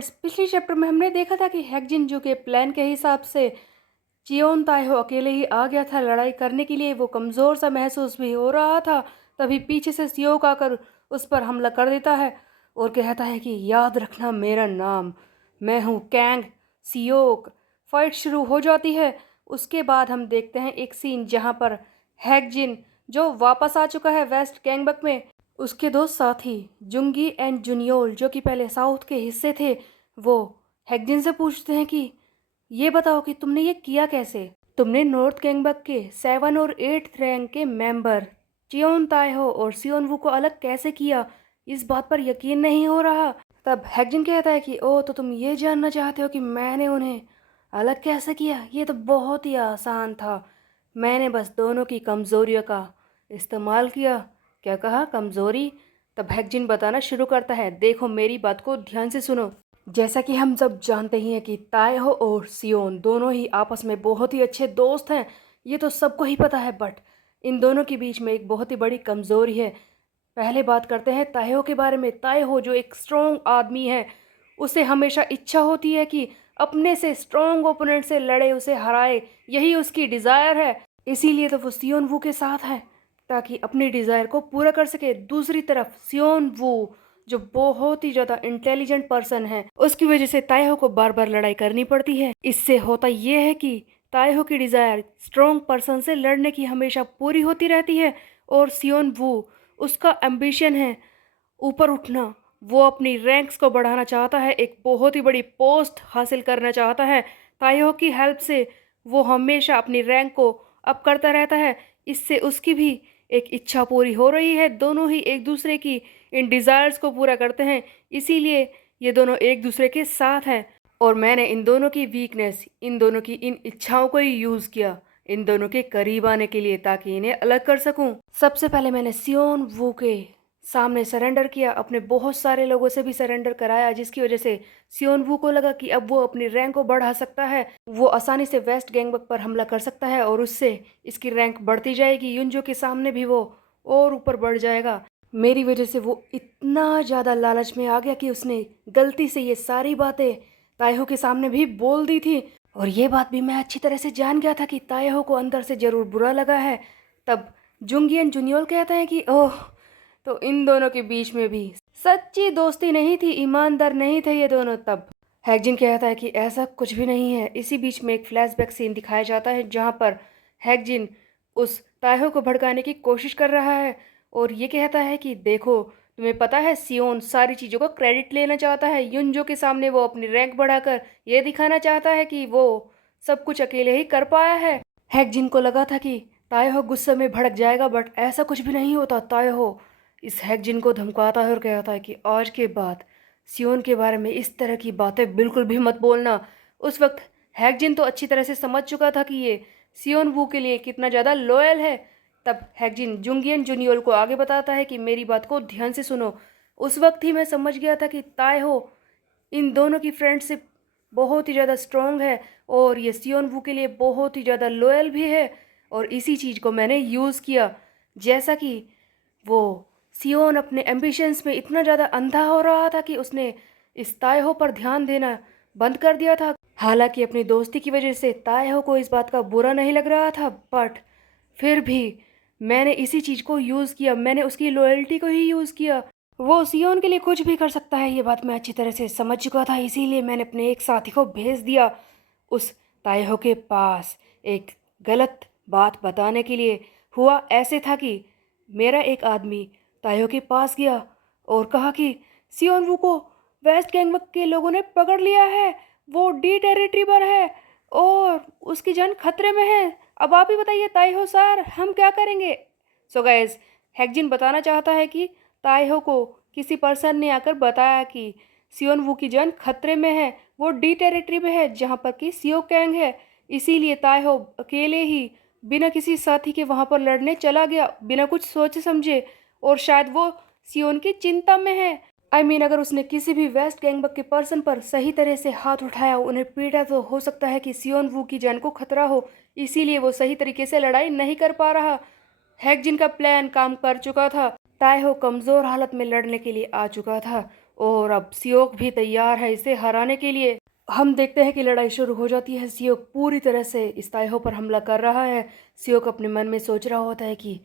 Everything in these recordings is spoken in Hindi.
फ्रेंड्स, पिछले चैप्टर में हमने देखा था कि हैकजिन जो के प्लान के हिसाब से चियोन ताएहो अकेले ही आ गया था लड़ाई करने के लिए। वो कमज़ोर सा महसूस भी हो रहा था। तभी पीछे से सियोक आकर उस पर हमला कर देता है और कहता है कि याद रखना मेरा नाम, मैं हूँ कैंग सियोक। फाइट शुरू हो जाती है। उसके बाद हम देखते हैं एक सीन जहाँ पर हैकजिन जो वापस आ चुका है वेस्ट गैंगबक में, उसके दो साथी जुंगी एंड जुनियोल जो कि पहले साउथ के हिस्से थे, वो हैकजिन से पूछते हैं कि ये बताओ कि तुमने ये किया कैसे। तुमने नॉर्थ गैंगबक के 7 और 8 रैंक के मेंबर चियोन ताएहो और सियोन वू को अलग कैसे किया, इस बात पर यकीन नहीं हो रहा। तब हैकजिन कहता है कि ओह, तो तुम ये जानना चाहते हो कि मैंने उन्हें अलग कैसे किया। ये तो बहुत ही आसान था, मैंने बस दोनों की कमज़ोरियों का इस्तेमाल किया। क्या कहा, कमज़ोरी? तब हैकजिन बताना शुरू करता है, देखो मेरी बात को ध्यान से सुनो। जैसा कि हम सब जानते ही हैं कि ताएहो और सियोन दोनों ही आपस में बहुत ही अच्छे दोस्त हैं, ये तो सबको ही पता है। बट इन दोनों के बीच में एक बहुत ही बड़ी कमज़ोरी है। पहले बात करते हैं ताएहो के बारे में। ताएहो जो एक स्ट्रॉन्ग आदमी है, उसे हमेशा इच्छा होती है कि अपने से स्ट्रॉन्ग ओपोनेंट से लड़े, उसे हराए, यही उसकी डिज़ायर है। इसीलिए तो वो सियोन वू के साथ है ताकि अपनी डिज़ायर को पूरा कर सके। दूसरी तरफ सियोन वू जो बहुत ही ज़्यादा इंटेलिजेंट पर्सन है, उसकी वजह से ताएहो को बार बार लड़ाई करनी पड़ती है। इससे होता ये है कि ताएहो की डिज़ायर स्ट्रॉन्ग पर्सन से लड़ने की हमेशा पूरी होती रहती है और सियोन वू, उसका एम्बिशन है ऊपर उठना। वो अपनी रैंक्स को बढ़ाना चाहता है, एक बहुत ही बड़ी पोस्ट हासिल करना चाहता है। ताएहो की हेल्प से वो हमेशा अपनी रैंक को अप करता रहता है। इससे उसकी भी एक इच्छा पूरी हो रही है। दोनों ही एक दूसरे की इन डिज़ायर्स को पूरा करते हैं, इसीलिए ये दोनों एक दूसरे के साथ हैं। और मैंने इन दोनों की वीकनेस, इन दोनों की इन इच्छाओं को ही यूज़ किया इन दोनों के करीब आने के लिए, ताकि इन्हें अलग कर सकूं। सबसे पहले मैंने सियोन वू के सामने सरेंडर किया, अपने बहुत सारे लोगों से भी सरेंडर कराया, जिसकी वजह से सियोन वू को लगा कि अब वो अपनी रैंक को बढ़ा सकता है। वो आसानी से वेस्ट गैंगबक पर हमला कर सकता है और उससे इसकी रैंक बढ़ती जाएगी। युनजो के सामने भी वो और ऊपर बढ़ जाएगा। मेरी वजह से वो इतना ज़्यादा लालच में आ गया कि उसने गलती से ये सारी बातें ताएहो के सामने भी बोल दी थी। और ये बात भी मैं अच्छी तरह से जान गया था कि ताएहो को अंदर से ज़रूर बुरा लगा है। तब जुंगियन जुनियोल कहते हैं कि ओह, तो इन दोनों के बीच में भी सच्ची दोस्ती नहीं थी, ईमानदार नहीं थे ये दोनों। तब हैकजिन कहता है कि ऐसा कुछ भी नहीं है। इसी बीच में एक फ्लैशबैक सीन दिखाया जाता है जहाँ पर हैकजिन उस ताएहो को भड़काने की कोशिश कर रहा है और ये कहता है कि देखो, तुम्हें पता है सियोन सारी चीज़ों को क्रेडिट लेना चाहता है। युनजो के सामने वो अपनी रैंक बढ़ाकर ये दिखाना चाहता है कि वो सब कुछ अकेले ही कर पाया है। हैकजिन को लगा था कि ताएहो गुस्से में भड़क जाएगा, बट ऐसा कुछ भी नहीं होता। ताएहो इस हैकजिन को धमकाता है और कहता है कि आज के बाद सियोन के बारे में इस तरह की बातें बिल्कुल भी मत बोलना। उस वक्त हैकजिन तो अच्छी तरह से समझ चुका था कि ये सियोन वू के लिए कितना ज़्यादा लॉयल है। तब हैकजिन जुंगियन जुनियोल को आगे बताता है कि मेरी बात को ध्यान से सुनो। उस वक्त ही मैं समझ गया था कि ताएहो इन दोनों की फ्रेंडशिप बहुत ही ज़्यादा स्ट्रॉन्ग है और ये सियोन वू के लिए बहुत ही ज़्यादा लॉयल भी है। और इसी चीज़ को मैंने यूज़ किया। जैसा कि वो सियोन अपने एम्बिशंस में इतना ज़्यादा अंधा हो रहा था कि उसने इस ताएहो पर ध्यान देना बंद कर दिया था। हालांकि अपनी दोस्ती की वजह से ताएहो को इस बात का बुरा नहीं लग रहा था, बट फिर भी मैंने इसी चीज़ को यूज़ किया, मैंने उसकी लॉयल्टी को ही यूज़ किया। वो सियोन के लिए कुछ भी कर सकता है, ये बात मैं अच्छी तरह से समझ चुका था। इसीलिए मैंने अपने एक साथी को भेज दिया उस ताएहो के पास एक गलत बात बताने के लिए। हुआ ऐसे था कि मेरा एक आदमी ताएहो के पास गया और कहा कि सियोन वू को वेस्ट गैंगबक के लोगों ने पकड़ लिया है, वो डी टेरिटरी पर है और उसकी जान खतरे में है। अब आप ही बताइए ताएहो सर, हम क्या करेंगे। सो गाइस, हैकजिन बताना चाहता है कि ताएहो को किसी पर्सन ने आकर बताया कि सियोन वू की जान खतरे में है, वो डी टेरिटरी में है जहाँ पर कि सियो कैंग है। इसीलिए ताएहो अकेले ही बिना किसी साथी के वहाँ पर लड़ने चला गया, बिना कुछ सोचे समझे। और शायद वो सियोन की चिंता में है। अगर उसने किसी भी वेस्ट गैंगबक के पर्सन पर सही तरह से हाथ उठाया, उन्हें पीटा, तो हो सकता है कि सियोन वू की जान को खतरा हो। इसीलिए वो सही तरीके से लड़ाई नहीं कर पा रहा। हैकजिन का प्लान काम कर चुका था। ताएहो कमज़ोर हालत में लड़ने के लिए आ चुका था और अब सियोक भी तैयार है इसे हराने के लिए। हम देखते हैं कि लड़ाई शुरू हो जाती है। सियोक पूरी तरह से इस ताइहो पर हमला कर रहा है। सियोक अपने मन में सोच रहा होता है कि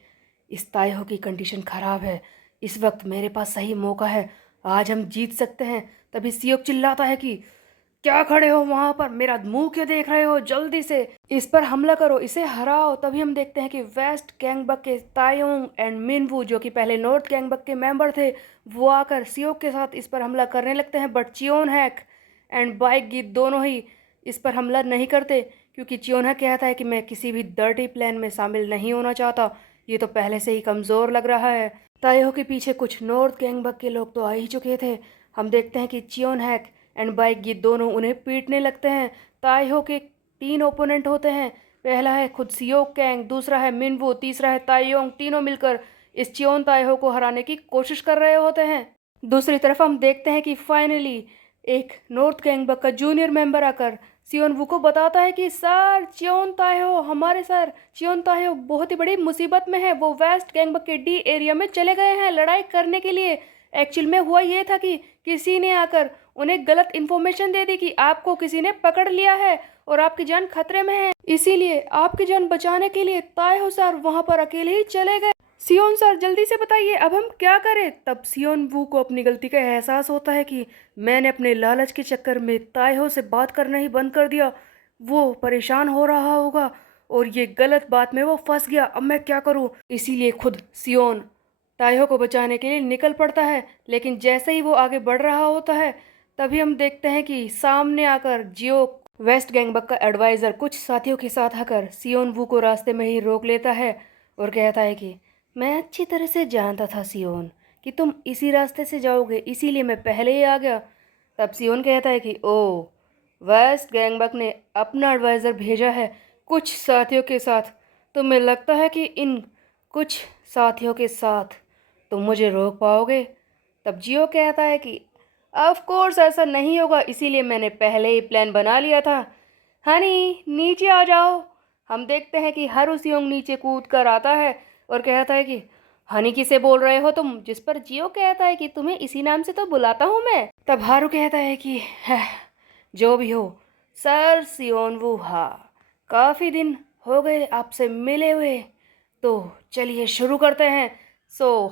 इस ताइहो की कंडीशन खराब है, इस वक्त मेरे पास सही मौका है, आज हम जीत सकते हैं। तभी सियोक चिल्लाता है कि क्या खड़े हो वहां पर, मेरा मुंह क्यों देख रहे हो, जल्दी से इस पर हमला करो, इसे हराओ। तभी हम देखते हैं कि वेस्ट गैंगबक के तायोंग एंड मिनवू, जो कि पहले नॉर्थ गैंगबक के मेंबर थे, वो आकर सियोक के साथ इस पर हमला करने लगते हैं। बट चियोन हैक एंड बाइक गीत दोनों ही इस पर हमला नहीं करते, क्योंकि चियोन हैक कहता है कि मैं किसी भी डर्टी प्लान में शामिल नहीं होना चाहता, ये तो पहले से ही कमज़ोर लग रहा है। ताइहो के पीछे कुछ नॉर्थ गैंगबक के लोग तो आ ही चुके थे। हम देखते हैं कि चियोन हैक एंड बाइक ये दोनों उन्हें पीटने लगते हैं। ताइहो के 3 ओपोनेंट होते हैं। पहला है खुद सियोक कैंग, दूसरा है मिनवू, तीसरा है ताइयोंग। तीनों मिलकर इस चियोन ताइहो को हराने की कोशिश कर रहे होते हैं। दूसरी तरफ हम देखते हैं कि फाइनली एक नॉर्थ गैंगबक का जूनियर मेंबर आकर सियोन वू को बताता है कि सर चियोन ताइहो, हमारे सर चियोन ताइहो बहुत ही बड़ी मुसीबत में है, वो वेस्ट गैंगबक के डी एरिया में चले गए हैं लड़ाई करने के लिए। एक्चुअल में हुआ ये था कि किसी ने आकर उन्हें गलत इन्फॉर्मेशन दे दी कि आपको किसी ने पकड़ लिया है और आपकी जान खतरे में है, इसीलिए आपकी जान बचाने के लिए ताइहो सर वहां पर अकेले ही चले गए। सियोन सर जल्दी से बताइए अब हम क्या करें। तब सियोन वू को अपनी गलती का एहसास होता है कि मैंने अपने लालच के चक्कर में ताइहो से बात करना ही बंद कर दिया, वो परेशान हो रहा होगा और ये गलत बात में वो फंस गया, अब मैं क्या करूं। इसीलिए खुद सियोन ताइहो को बचाने के लिए निकल पड़ता है। लेकिन जैसे ही वो आगे बढ़ रहा होता है तभी हम देखते हैं कि सामने आकर जियो वेस्ट गैंगबक का एडवाइज़र कुछ साथियों के साथ आकर सियोन वू को रास्ते में ही रोक लेता है और कहता है कि मैं अच्छी तरह से जानता था सियोन कि तुम इसी रास्ते से जाओगे, इसीलिए मैं पहले ही आ गया। तब सियोन कहता है कि ओ, वेस्ट गैंगबक ने अपना एडवाइज़र भेजा है कुछ साथियों के साथ, तुम्हें लगता है कि इन कुछ साथियों के साथ तुम मुझे रोक पाओगे। तब जियो कहता है कि ऑफ कोर्स ऐसा नहीं होगा, इसीलिए मैंने पहले ही प्लान बना लिया था। हनी नीचे आ जाओ। हम देखते हैं कि हारू सियोंग नीचे कूद कर आता है और कहता है कि हनी किसे बोल रहे हो तुम, जिस पर जियो कहता है कि तुम्हें इसी नाम से तो बुलाता हूँ मैं। तब हारू कहता है कि जो भी हो सर सियोन वू, हाँ काफ़ी दिन हो गए आपसे मिले हुए, तो चलिए शुरू करते हैं।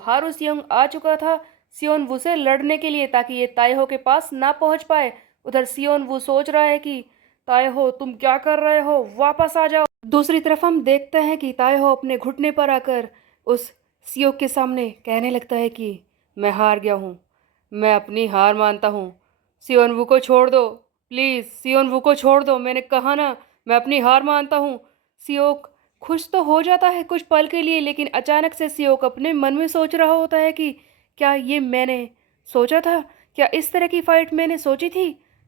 हारू सियोंग आ चुका था सियोन वू से लड़ने के लिए ताकि ये ताइहो के पास ना पहुंच पाए। उधर सियोन वू सोच रहा है कि ताइहो तुम क्या कर रहे हो, वापस आ जाओ। दूसरी तरफ हम देखते हैं कि ताइहो अपने घुटने पर आकर उस सियोक के सामने कहने लगता है कि मैं हार गया हूँ, मैं अपनी हार मानता हूँ, सियोन वू को छोड़ दो प्लीज़, सियोन वू को छोड़ दो, मैंने कहा ना मैं अपनी हार मानता हूँ। सियोक खुश तो हो जाता है कुछ पल के लिए, लेकिन अचानक से सियोक अपने मन में सोच रहा होता है कि क्या ये मैंने सोचा था, क्या इस तरह की फ़ाइट मैंने सोची थी,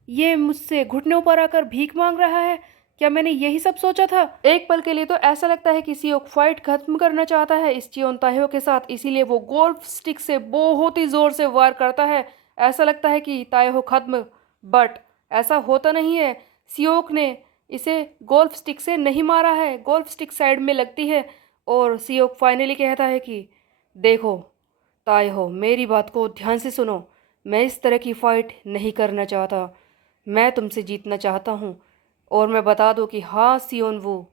ये मुझसे घुटनों पर आकर भीख मांग रहा है, क्या मैंने यही सब सोचा था। एक पल के लिए तो ऐसा लगता है कि सियोक फाइट खत्म करना चाहता है इस चियोन ताइहो के साथ, इसीलिए वो गोल्फ स्टिक से बहुत ही ज़ोर से वार करता है। ऐसा लगता है कि ताइहो खत्म, बट ऐसा होता नहीं है। सियोक ने इसे गोल्फ स्टिक से नहीं मारा है, गोल्फ स्टिक साइड में लगती है और सियोक फाइनली कहता है कि देखो ताइहो मेरी बात को ध्यान से सुनो, मैं इस तरह की फ़ाइट नहीं करना चाहता, मैं तुमसे जीतना चाहता हूँ। और मैं बता दूँ कि हाँ सियोन वू,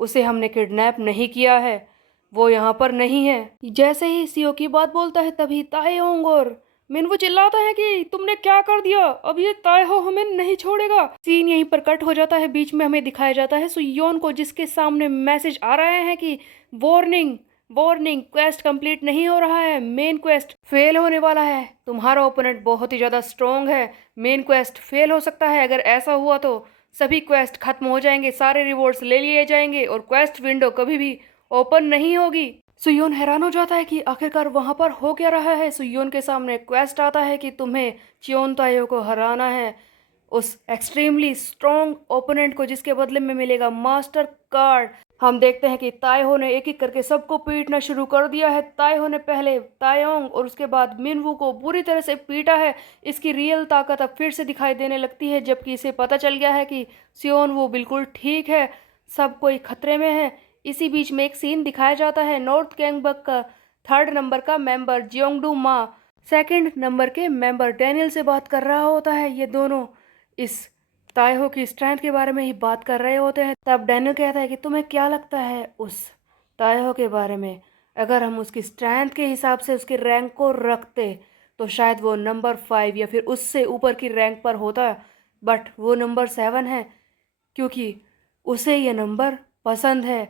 उसे हमने किडनैप नहीं किया है, वो यहाँ पर नहीं है। जैसे ही सियो की बात बोलता है तभी ताइहोंग और मिनवू चिल्लाता है कि तुमने क्या कर दिया, अब ये ताइहो हमें नहीं छोड़ेगा। सीन यहीं पर कट हो जाता है। बीच में हमें दिखाया जाता है सुयोन को, जिसके सामने मैसेज आ रहे हैं कि वार्निंग वार्निंग, क्वेस्ट कंप्लीट नहीं हो रहा है, मेन क्वेस्ट फेल होने वाला है, तुम्हारा ओपोनेंट बहुत ही ज़्यादा स्ट्रॉन्ग है, मेन क्वेस्ट फेल हो सकता है, अगर ऐसा हुआ तो सभी क्वेस्ट खत्म हो जाएंगे, सारे रिवॉर्ड्स ले लिए जाएंगे और क्वेस्ट विंडो कभी भी ओपन नहीं होगी। सुयोन हैरान हो जाता है कि आखिरकार वहां पर हो क्या रहा है। सुयोन के सामने क्वेस्ट आता है कि तुम्हें चियोन ताइहो को हराना है, उस एक्सट्रीमली स्ट्रॉन्ग ओपोनेंट को, जिसके बदले में मिलेगा मास्टर कार्ड। हम देखते हैं कि ताइहो ने एक एक करके सबको पीटना शुरू कर दिया है। ताइहो ने पहले तायोंग और उसके बाद मिनवू को बुरी तरह से पीटा है। इसकी रियल ताकत अब फिर से दिखाई देने लगती है, जबकि इसे पता चल गया है कि सियोन वू बिल्कुल ठीक है, सब कोई खतरे में है। इसी बीच में एक सीन दिखाया जाता है नॉर्थ गैंगबक का 3rd नंबर का मेंबर जियोंगडू मा सेकंड नंबर के मेंबर डैनियल से बात कर रहा होता है। ये दोनों इस ताइहो की स्ट्रेंथ के बारे में ही बात कर रहे होते हैं। तब डैनियल कहता है कि तुम्हें क्या लगता है उस ताइहो के बारे में, अगर हम उसकी स्ट्रेंथ के हिसाब से उसके रैंक को रखते तो शायद वो नंबर 5 या फिर उससे ऊपर की रैंक पर होता, बट वो नंबर 7 है क्योंकि उसे ये नंबर पसंद है।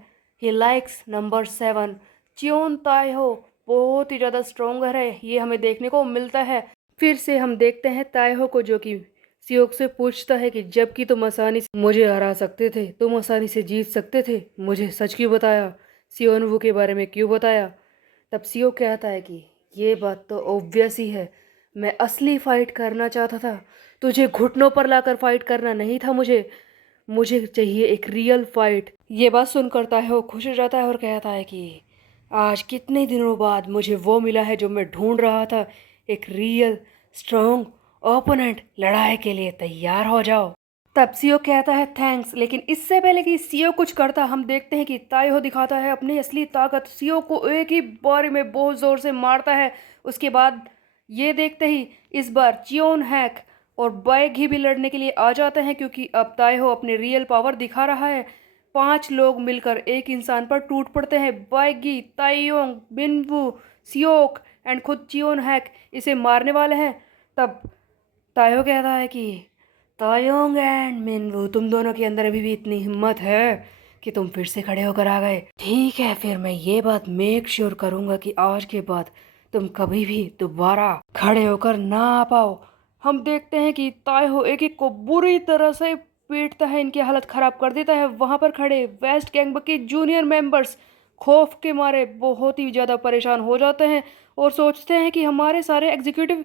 He likes number 7। चियोन ताइहो बहुत ही ज़्यादा स्ट्रोंगर है, ये हमें देखने को मिलता है। फिर से हम देखते हैं ताइहो को जो कि सियोक से पूछता है कि जबकि तुम आसानी से मुझे हरा सकते थे, तुम आसानी से जीत सकते थे, मुझे सच क्यों बताया, सियोनवू के बारे में क्यों बताया। तब सियोक कहता है कि ये बात तो ऑब्वियस ही है, मैं असली फाइट करना चाहता था, तुझे घुटनों पर लाकर फाइट करना नहीं था। मुझे मुझे चाहिए एक रियल फाइट। ये बात सुनकर ताइहो खुश हो जाता है और कहता है कि आज कितने दिनों बाद मुझे वो मिला है जो मैं ढूंढ रहा था, एक रियल स्ट्रॉन्ग ओपोनेंट। लड़ाई के लिए तैयार हो जाओ। तब सियो कहता है थैंक्स, लेकिन इससे पहले कि सियो कुछ करता हम देखते हैं कि ताइहो दिखाता है अपनी असली ताकत। सियो को एक ही बार में बहुत ज़ोर से मारता है। उसके बाद ये देखते ही इस बार चियोन हैक और बाएगी भी लड़ने के लिए आ जाते हैं क्योंकि अब ताइहो अपने रियल पावर दिखा रहा है। 5 लोग मिलकर एक इंसान पर टूट पड़ते हैं। बाएगी, ताइयोंग, बिनवू, सियोक एंड खुद चियोन हैक इसे मारने वाले हैं। तब ताइहो कहता है कि तायोंग एंड मिनवू, तुम दोनों के अंदर अभी भी इतनी हिम्मत है कि तुम फिर से खड़े होकर आ गए। ठीक है, फिर मैं ये बात मेक श्योर करूंगा कि आज के बाद तुम कभी भी दोबारा खड़े होकर ना आ पाओ। हम देखते हैं कि ताइहो एक एक को बुरी तरह से पीटता है, इनकी हालत खराब कर देता है। वहां पर खड़े वेस्ट गैंग के जूनियर मेंबर्स खौफ के मारे बहुत ही ज़्यादा परेशान हो जाते हैं और सोचते हैं कि हमारे सारे एग्जीक्यूटिव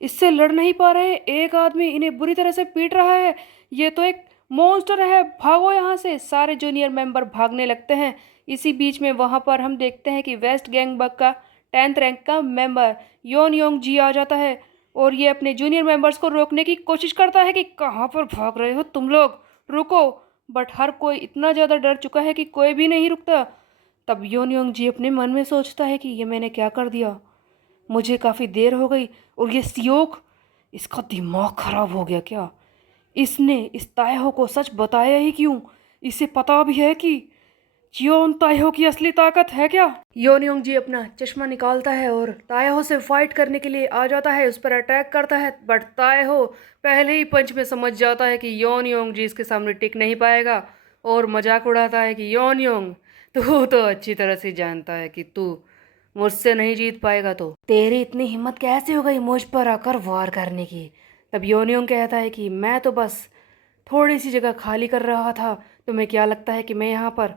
इससे लड़ नहीं पा रहे, एक आदमी इन्हें बुरी तरह से पीट रहा है, ये तो एक मॉन्स्टर है, भागो यहाँ से। सारे जूनियर मेंबर भागने लगते हैं। इसी बीच में वहाँ पर हम देखते हैं कि वेस्ट गैंग बक का 10th रैंक का मेंबर योन योंग जी आ जाता है और ये अपने जूनियर मेंबर्स को रोकने की कोशिश करता है कि कहाँ पर भाग रहे हो तुम लोग, रुको। बट हर कोई इतना ज़्यादा डर चुका है कि कोई भी नहीं रुकता। तब योन योंग जी अपने मन में सोचता है कि ये मैंने क्या कर दिया, मुझे काफ़ी देर हो गई। और ये सियोक, इसका दिमाग खराब हो गया क्या, इसने इस ताइहो को सच बताया ही क्यों, इसे पता भी है कि चियोन ताइहो की असली ताकत है क्या। योनयोंग जी अपना चश्मा निकालता है और ताइहो से फाइट करने के लिए आ जाता है, उस पर अटैक करता है। बट ताइहो पहले ही पंच में समझ जाता है कि योनयोंग जी इसके सामने टिक नहीं पाएगा और मजाक उड़ाता है कि योनयोंग, तू तो अच्छी तरह से जानता है कि तू मुझसे नहीं जीत पाएगा, तो तेरी इतनी हिम्मत कैसे हो गई मुझ पर आकर वार करने की। तब योनियोंग कहता है कि मैं तो बस थोड़ी सी जगह खाली कर रहा था, तुम्हें क्या लगता है कि मैं यहाँ पर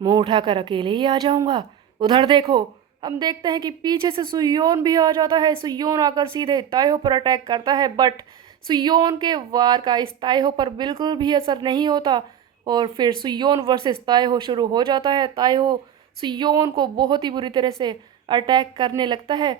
मुंह उठाकर अकेले ही आ जाऊंगा। उधर देखो। हम देखते हैं कि पीछे से सुयोन भी आ जाता है। सुयोन आकर सीधे ताइहो पर अटैक करता है, बट सुयोन के वार का इस ताइहो पर बिल्कुल भी असर नहीं होता और फिर सुयोन वर्सेस ताइहो शुरू हो जाता है। ताइहो सुयोन को बहुत ही बुरी तरह से अटैक करने लगता है।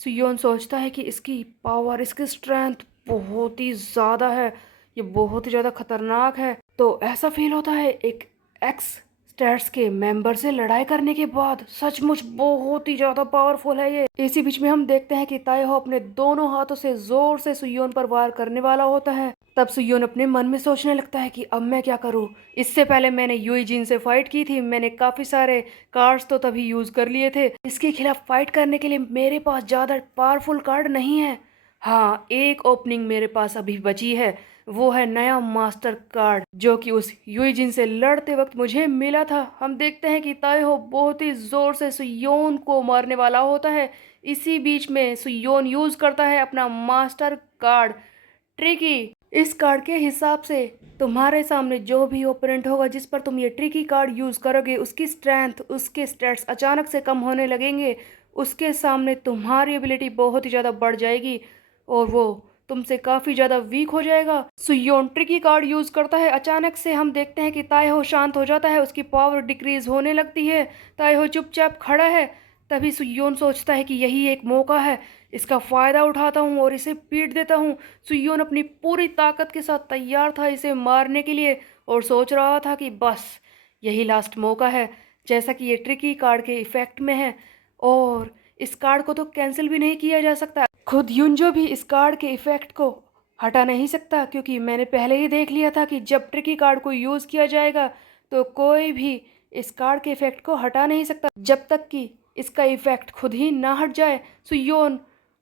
सुयोन सोचता है कि इसकी पावर, इसकी स्ट्रेंथ बहुत ही ज़्यादा है, ये बहुत ही ज़्यादा खतरनाक है। तो ऐसा फील होता है एक एक्स स्टेट्स के मेंबर से लड़ाई करने के बाद, सचमुच बहुत ही ज़्यादा पावरफुल है ये। इसी बीच में हम देखते हैं कि ताइहो अपने दोनों हाथों से जोर से सुयोन पर वार करने वाला होता है। तब सुयोन अपने मन में सोचने लगता है कि अब मैं क्या करूं, इससे पहले मैंने यूई जिन से फाइट की थी, मैंने काफ़ी सारे कार्ड्स तो तभी यूज़ कर लिए थे, इसके खिलाफ फाइट करने के लिए मेरे पास ज़्यादा पावरफुल कार्ड नहीं है। हाँ, एक ओपनिंग मेरे पास अभी बची है, वो है नया मास्टर कार्ड जो कि उस यूजिन से लड़ते वक्त मुझे मिला था। हम देखते हैं कि ताइहो बहुत ही जोर से सुयोन को मारने वाला होता है। इसी बीच में सुयोन यूज करता है अपना मास्टर कार्ड ट्रिकी। इस कार्ड के हिसाब से तुम्हारे सामने जो भी ओपोनेंट होगा जिस पर तुम ये ट्रिकी कार्ड यूज करोगे, उसकी स्ट्रेंथ, उसके स्टेट्स अचानक से कम होने लगेंगे, उसके सामने तुम्हारी एबिलिटी बहुत ही ज़्यादा बढ़ जाएगी और वो तुमसे काफ़ी ज़्यादा वीक हो जाएगा। सुयोन ट्रिकी कार्ड यूज़ करता है। अचानक से हम देखते हैं कि ताइहो शांत हो जाता है, उसकी पावर डिक्रीज होने लगती है। ताइहो चुपचाप खड़ा है। तभी सुयोन सोचता है कि यही एक मौका है, इसका फ़ायदा उठाता हूँ और इसे पीट देता हूँ। सुयोन अपनी पूरी ताकत के साथ तैयार था इसे मारने के लिए और सोच रहा था कि बस यही लास्ट मौका है, जैसा कि ये ट्रिकी कार्ड के इफ़ेक्ट में है। और इस कार्ड को तो कैंसिल भी नहीं किया जा सकता। खुद युंजो भी इस कार्ड के इफेक्ट को हटा नहीं सकता, क्योंकि मैंने पहले ही देख लिया था कि जब ट्रिकी कार्ड को यूज़ किया जाएगा तो कोई भी इस कार्ड के इफेक्ट को हटा नहीं सकता जब तक कि इसका इफेक्ट खुद ही ना हट जाए। सुयोन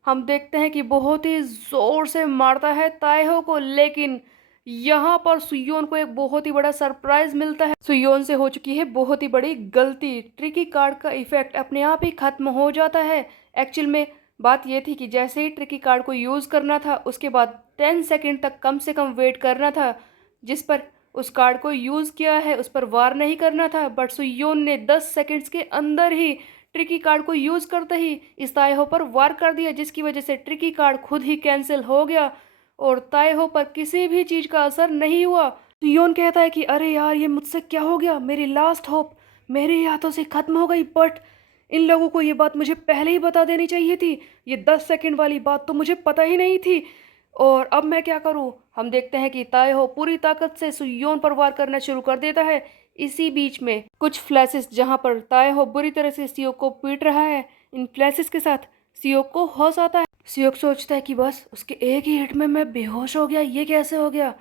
हम देखते हैं कि बहुत ही ज़ोर से मारता है ताएहो को, लेकिन यहाँ पर सुयोन को एक बहुत ही बड़ा सरप्राइज मिलता है। सुयोन से हो चुकी है बहुत ही बड़ी गलती। ट्रिकी कार्ड का इफेक्ट अपने आप ही खत्म हो जाता है। एक्चुअल में बात यह थी कि जैसे ही ट्रिकी कार्ड को यूज़ करना था उसके बाद 10 सेकंड तक कम से कम वेट करना था। जिस पर उस कार्ड को यूज़ किया है उस पर वार नहीं करना था, बट सुयोन ने 10 सेकंड्स के अंदर ही ट्रिकी कार्ड को यूज़ करते ही इस ताएहो पर वार कर दिया, जिसकी वजह से ट्रिकी कार्ड खुद ही कैंसिल हो गया और ताएहो पर किसी भी चीज़ का असर नहीं हुआ। सुयोन कहता है कि अरे यार, ये मुझसे क्या हो गया, मेरी लास्ट होप मेरे हाथों से ख़त्म हो गई। बट इन लोगों को ये बात मुझे पहले ही बता देनी चाहिए थी। ये 10 सेकंड वाली बात तो मुझे पता ही नहीं थी। और अब मैं क्या करूं? हम देखते हैं कि ताएहो पूरी ताकत से सुयोन पर वार करना शुरू कर देता है। इसी बीच में कुछ फ्लैशेस जहां पर ताएहो बुरी तरह से सियोक को पीट रहा है, इन फ्लैशेस के साथ सियोक को होश आता है। सियोक सोचता है कि बस उसके एक ही हिट में मैं बेहोश हो गया, ये कैसे हो गया।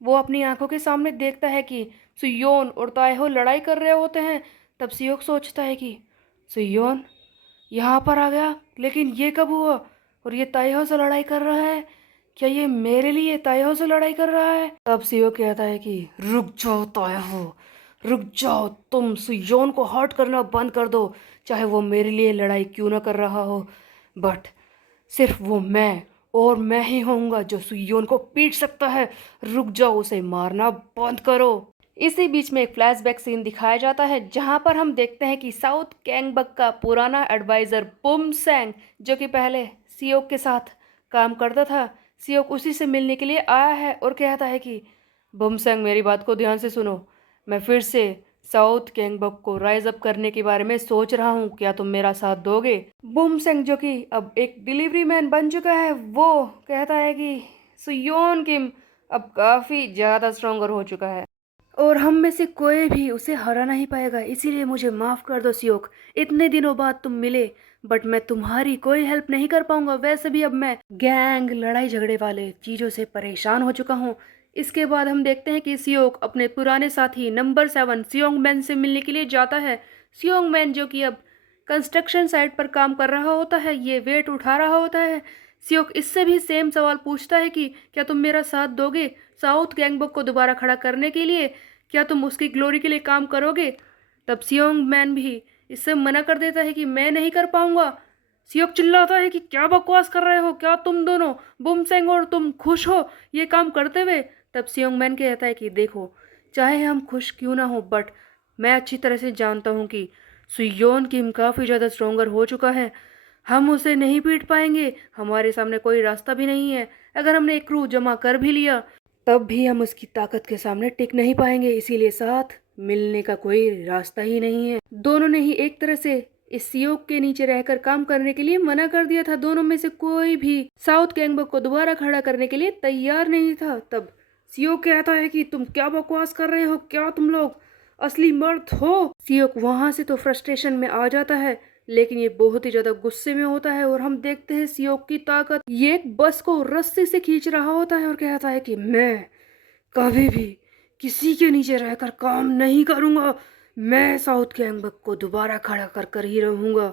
वो अपनी आंखों के सामने देखता है कि सुयोन और ताएहो लड़ाई कर रहे होते हैं। तब सियोक सोचता है कि सुयोन यहाँ पर आ गया, लेकिन ये कब हुआ? और ये ताएहो से लड़ाई कर रहा है, क्या ये मेरे लिए ताएहो से लड़ाई कर रहा है? तब सियोक कहता है कि रुक जाओ ताएहो, रुक जाओ, तुम सुयोन को हर्ट करना बंद कर दो, चाहे वो मेरे लिए लड़ाई क्यों ना कर रहा हो, बट सिर्फ वो मैं और मैं ही होऊंगा जो सुयोन को पीट सकता है। रुक जाओ, उसे मारना बंद करो। इसी बीच में एक फ्लैशबैक सीन दिखाया जाता है जहां पर हम देखते हैं कि साउथ कैंगबक का पुराना एडवाइज़र बुमसैंग, जो कि पहले सियोक के साथ काम करता था, सियोक उसी से मिलने के लिए आया है और कहता है कि बुमसैंग, मेरी बात को ध्यान से सुनो। मैं फिर से साउथ कैंगबक को राइज अप करने के बारे में सोच रहा हूँ, क्या तुम मेरा साथ दोगे? बुमसैंग, जो कि अब एक डिलीवरी मैन बन चुका है, वो कहता है कि सुयोन किम अब काफ़ी ज़्यादा स्ट्रोंगर हो चुका है और हम में से कोई भी उसे हरा नहीं पाएगा, इसीलिए मुझे माफ़ कर दो सियोक। इतने दिनों बाद तुम मिले, बट मैं तुम्हारी कोई हेल्प नहीं कर पाऊंगा। वैसे भी अब मैं गैंग लड़ाई झगड़े वाले चीज़ों से परेशान हो चुका हूँ। इसके बाद हम देखते हैं कि सियोक अपने पुराने साथी नंबर 7 सियोंग मैन से मिलने के लिए जाता है। सियोंग मैन, जो कि अब कंस्ट्रक्शन साइट पर काम कर रहा होता है, ये वेट उठा रहा होता है। सियोक इससे भी सेम सवाल पूछता है कि क्या तुम मेरा साथ दोगे साउथ गैंगबक को दोबारा खड़ा करने के लिए? क्या तुम उसकी ग्लोरी के लिए काम करोगे? तब सियोंग मैन भी इससे मना कर देता है कि मैं नहीं कर पाऊंगा। सियोक चिल्लाता है कि क्या बकवास कर रहे हो, क्या तुम दोनों बुमसेंग और तुम खुश हो ये काम करते हुए? तब सियोंग मैन कहता है कि देखो, चाहे हम खुश क्यों ना हो, बट मैं अच्छी तरह से जानता हूँ कि सुयोन किम काफ़ी ज़्यादा स्ट्रोंगर हो चुका है। हम उसे नहीं पीट पाएंगे, हमारे सामने कोई रास्ता भी नहीं है। अगर हमने एक क्रू जमा कर भी लिया तब भी हम उसकी ताकत के सामने टिक नहीं पाएंगे, इसीलिए साथ मिलने का कोई रास्ता ही नहीं है। दोनों ने ही एक तरह से इस सियोक के नीचे रहकर काम करने के लिए मना कर दिया था। दोनों में से कोई भी साउथ गैंगबक को दोबारा खड़ा करने के लिए तैयार नहीं था। तब सियोक कहता है कि तुम क्या बकवास कर रहे हो, क्या तुम लोग असली मर्द हो? सियोक वहां से तो फ्रस्ट्रेशन में आ जाता है, लेकिन ये बहुत ही ज्यादा गुस्से में होता है और हम देखते हैं सियोक की ताकत, ये एक बस को रस्सी से खींच रहा होता है और कहता है कि मैं कभी भी किसी के नीचे रहकर काम नहीं करूंगा। मैं साउथ गैंगबक को दोबारा खड़ा कर कर ही रहूंगा।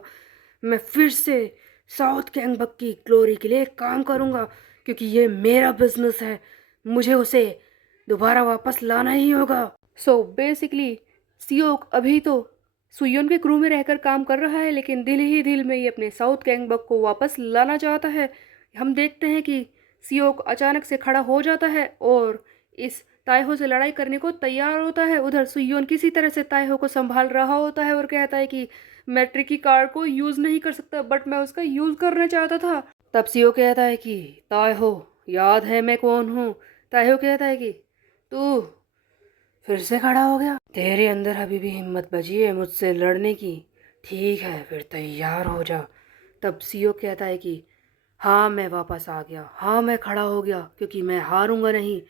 मैं फिर से साउथ गैंगबक की ग्लोरी के लिए काम करूंगा, क्योंकि ये मेरा बिजनेस है, मुझे उसे दोबारा वापस लाना ही होगा। सो बेसिकली सियोक अभी तो सुयोन के क्रू में रहकर काम कर रहा है, लेकिन दिल ही दिल में ये अपने साउथ गैंगबक को वापस लाना चाहता है। हम देखते हैं कि सियोक अचानक से खड़ा हो जाता है और इस ताएहो से लड़ाई करने को तैयार होता है। उधर सुयोन किसी तरह से ताएहो को संभाल रहा होता है और कहता है कि मैं ट्रिकी कार्ड को यूज़ नहीं कर सकता, बट मैं उसका यूज़ करना चाहता था। तब सियो कहता है कि ताएहो, याद है मैं कौन हूँ? ताएहो कहता है कि तू फिर से खड़ा हो गया, तेरे अंदर अभी भी हिम्मत बची है मुझसे लड़ने की। ठीक है, फिर तैयार हो जा। तब सियो कहता है कि हाँ, मैं वापस आ गया, हाँ मैं खड़ा हो गया, क्योंकि मैं हारूंगा नहीं,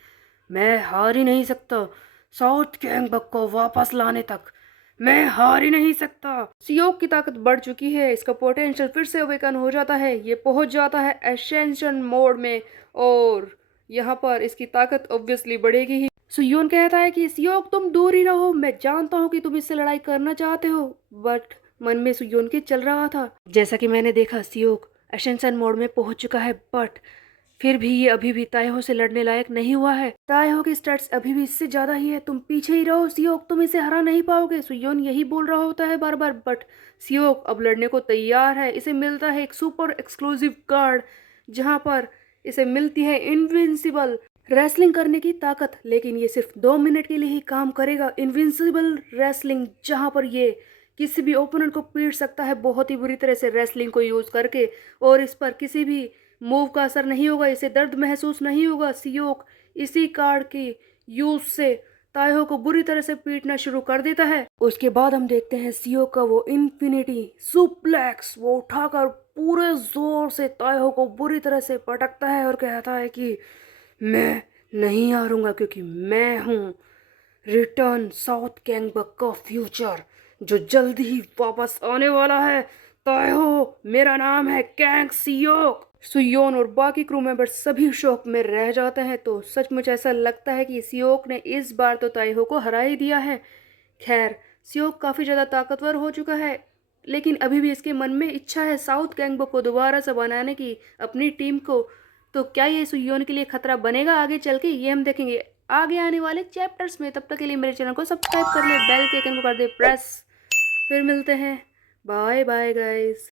मैं हार ही नहीं सकता। साउथ गैंगबक को वापस लाने तक मैं हार ही नहीं सकता। सियोक की ताकत बढ़ चुकी है, इसका पोटेंशियल फिर से अवेकन हो जाता है। ये पहुंच जाता है एसेंशन मोड में और यहाँ पर इसकी ताकत ऑब्वियसली बढ़ेगी ही। सुयोन कहता है कि सियोक तुम दूर ही रहो, मैं जानता हूँ कि तुम इससे लड़ाई करना चाहते हो। बट मन में सुयोन के चल रहा था, जैसा कि मैंने देखा सियोक एसेंशन मोड में पहुंच चुका है, बट फिर भी ये अभी भी ताइहो से लड़ने लायक नहीं हुआ है। ताइहो की स्टैट्स अभी भी इससे ज्यादा ही है, तुम पीछे ही रहो सियोक, तुम इसे हरा नहीं पाओगे। सुयोन यही बोल रहा होता है बार बार, बट सियोक अब लड़ने को तैयार है। इसे मिलता है एक सुपर एक्सक्लूसिव कार्ड, जहां पर इसे मिलती है इनविंसिबल रेसलिंग करने की ताकत, लेकिन ये सिर्फ 2 मिनट के लिए ही काम करेगा। इनविंसिबल रेसलिंग, जहां पर ये किसी भी ओपोनेंट को पीट सकता है बहुत ही बुरी तरह से रेसलिंग को यूज करके, और इस पर किसी भी मूव का असर नहीं होगा, इसे दर्द महसूस नहीं होगा। सियोक इसी कार्ड की यूज से ताइहो को बुरी तरह से पीटना शुरू कर देता है। उसके बाद हम देखते हैं सियोक का वो इन्फिनिटी सुप्लेक्स, वो उठाकर पूरे जोर से ताइहो को बुरी तरह से पटकता है और कहता है कि मैं नहीं हारूंगा, क्योंकि मैं हूँ रिटर्न साउथ गैंगबक का फ्यूचर, जो जल्दी ही वापस आने वाला है। ताइहो, मेरा नाम है कैंग सियोक। सुयोन और बाकी क्रू मेंबर्स सभी शौक में रह जाते हैं। तो सचमुच ऐसा लगता है कि सियोक ने इस बार तो ताइहो को हरा ही दिया है। खैर, सियोक काफ़ी ज़्यादा ताकतवर हो चुका है, लेकिन अभी भी इसके मन में इच्छा है साउथ गैंगबक को दोबारा से बनाने की, अपनी टीम को। तो क्या ये सुयोन के लिए खतरा बनेगा आगे चल के, ये हम देखेंगे आगे आने वाले चैप्टर्स में। तब तक के लिए मेरे चैनल को सब्सक्राइब कर ले, बेल के आइकन को कर दे प्रेस। फिर मिलते हैं, बाय बाय गाइस।